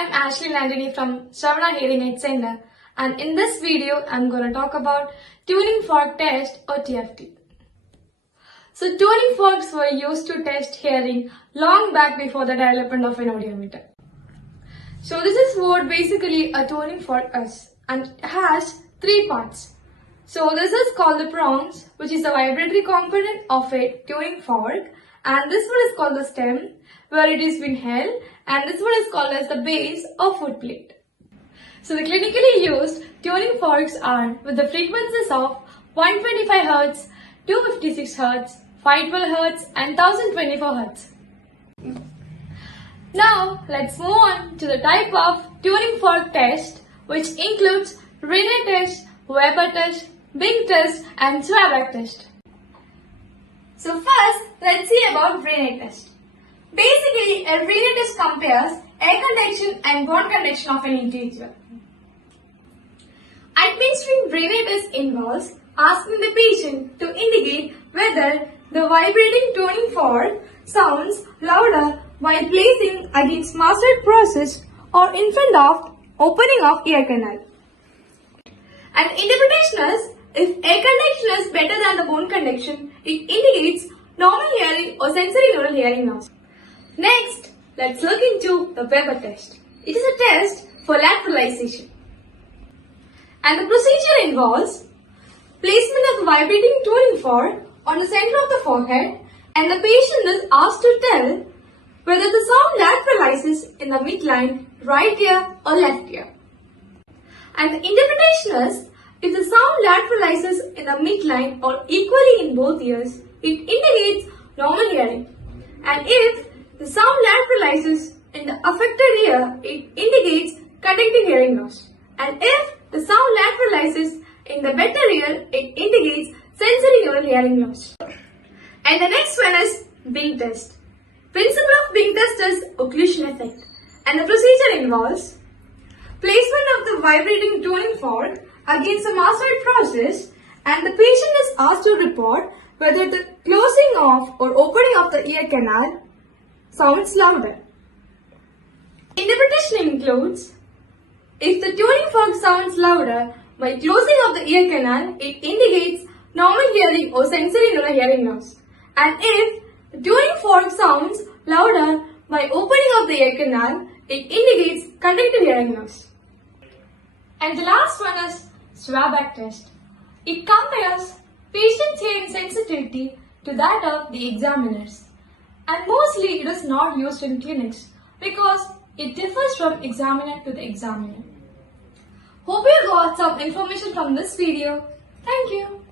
I'm Ashley Nandini from Shravana Hearing Aid Center, and in this video I'm going to talk about tuning fork test or TFT. So tuning forks were used to test hearing long back before the development of an audiometer. So this is what basically a tuning fork is, and it has three parts. So this is called the prongs, which is the vibratory component of a tuning fork, and this one is called the stem, where it is being held, and this one is called as the base or foot plate. So the clinically used tuning forks are with the frequencies of 125 Hz, 256 Hz, 512 Hz and 1024 Hz. Now let's move on to the type of tuning fork test, which includes Rinne test, Weber test, Bing test and Swaback test. So first, let's see about Rinne test. Basically, a Rinne test compares air conduction and bone conduction of an individual. Administering Rinne test involves asking the patient to indicate whether the vibrating tuning fork sounds louder while placing against mastoid process or in front of opening of ear canal. And interpretation is, if air conduction is better than the bone conduction, it indicates normal hearing or sensory neural hearing loss. Next, let's look into the Weber test. It is a test for lateralization. And the procedure involves placement of the vibrating tuning fork on the center of the forehead, and the patient is asked to tell whether the sound lateralizes in the midline, right ear or left ear. And the interpretation is, if the sound lateralizes in the midline or equally in both ears, it indicates normal hearing. And if the sound lateralizes in the affected ear, it indicates conductive hearing loss. And if the sound lateralizes in the better ear, it indicates sensory neural hearing loss. And the next one is Bing test. Principle of Bing test is occlusion effect. And the procedure involves placement of the vibrating tuning fork against the mastoid process, and the patient is asked to report whether the closing off or opening of the ear canal sounds louder. Interpretation includes, if the tuning fork sounds louder by closing of the ear canal, it indicates normal hearing or sensory neural hearing loss. And if the tuning fork sounds louder by opening of the ear canal, it indicates conductive hearing loss. And the last one is Swaback test. It compares patient's hearing sensitivity to that of the examiners. And mostly it is not used in clinics because it differs from examiner to the examiner. Hope you got some information from this video. Thank you.